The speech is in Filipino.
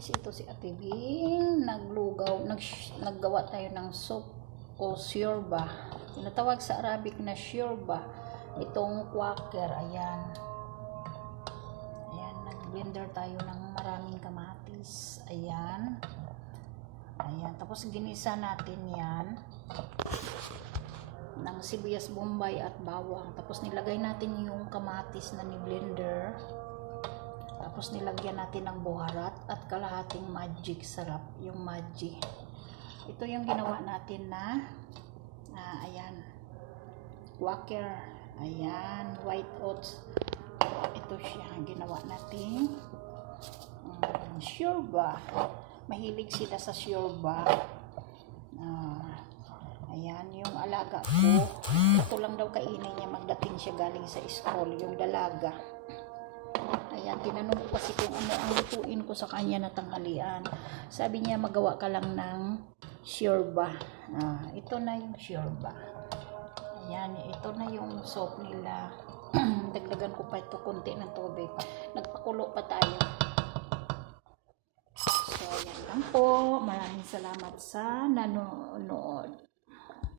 guys, ito si Ate Bing, naggawa tayo ng soup o siorba. Tinatawag sa Arabic na siorba. Itong quaker, ayan. Ayan, nag-blender tayo ng maraming kamatis. Ayan. Ayan, tapos ginisa natin yan ng sibuyas bombay at bawang. Tapos nilagay natin yung kamatis na ni-blender. Tapos nilagyan natin ng buharat at kalahating magic sarap, yung magic. Ito yung ginawa natin na ayan, quaker. Ayan, white oats. Ito siya, ginawa natin siorba. Mahilig sila sa siorba. Ayan, yung alaga ko. Ito lang daw kainin niya magdating siya galing sa school, yung dalaga. Ayan, tinanong ko kasi kung ano ang lutuin ko sa kanya na tanghalian. Sabi niya, magawa ka lang ng siorba. Ito na yung siorba. Ayan, ito na yung soup nila. Dagdagan ko pa ito konti ng tubig. Nagpakulo pa tayo. So, ayan lang po. Maraming salamat sa nanonood.